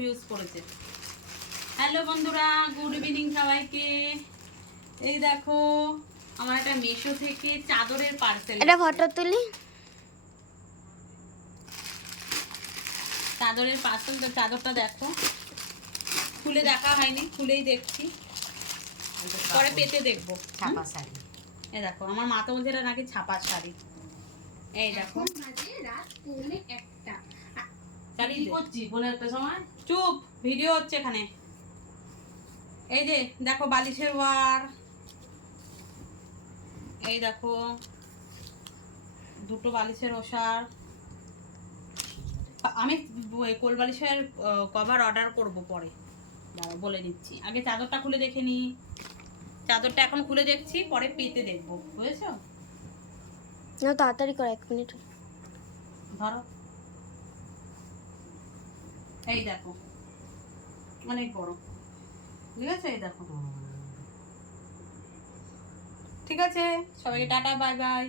Views করেছে। Hello বন্ধুরা, good evening সবাইকে। এই দেখো আমার একটা মিশো থেকে চাদরের পার্সেল। এটা ফটো তুলি। চাদরের পার্সেল, তো চাদরটা দেখো, খুলে দেখা হয়নি, খুলেই দেখছি, পরে পেতে দেখবো। ছাপা শাড়ি। এই দেখো আমার মা তো বলছে এটা নাকি ছাপা শাড়ি। এই দেখো রাত পৌনে 1টা। কি করছি বলে একটা সময় চুপ, ভিডিও হচ্ছে এখানে। এই যে দেখো বালিশের ওয়ার, এই দেখো দুটো বালিশের ওষার। আমি কোল বালিশের কভার অর্ডার করব পরে, দাঁড়াও বলে দিচ্ছি। আগে চাদরটা খুলে দেখে নি, চাদরটা এখন খুলে দেখছি, পরে পেতে দেখবো, বুঝেছো? না তাড়াতাড়ি করো, 1 মিনিট। ধরো, এই দেখো অনেক বড়, ঠিক আছে? এই দেখো, ঠিক আছে, সবাইকে টাটা, বাই বাই।